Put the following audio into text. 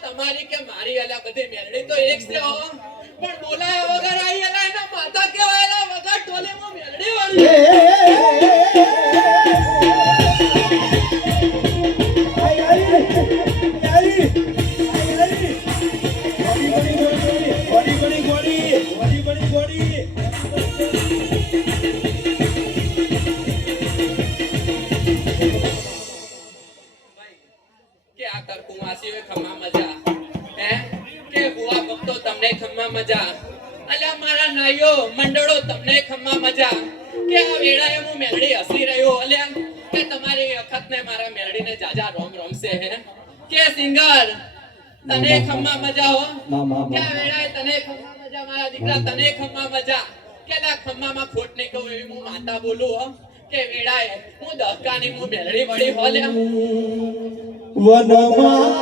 તમારી કે મારી અલ્યા બધી મેરડી તો એક છે હો પણ બોલાય વગર આઈ અલ્યા એના માતા કેવા એલા વગર ટોલે માં મેરડી વાળી મજા અલ્યા મારા નાયો મંડળો તમને ખમ્મા મજા કે આ વેળાએ હું મેલડી હસી રહ્યો અલ્યા કે તમારી વખત ને મારા મેલડીને જાજા રોમ રોમ છે હે કે સિંગર તને ખમ્મા મજા હો કે આ વેળાએ તને ખમ્મા મજા મારા દીકરા તને ખમ્મા મજા કે લા ખમ્મામાં ખોટ નહીં કહું એવી હું માતા બોલું હો કે વેળાએ હું દહકાની હું મેલડી વળી હો લ્યા વનમાં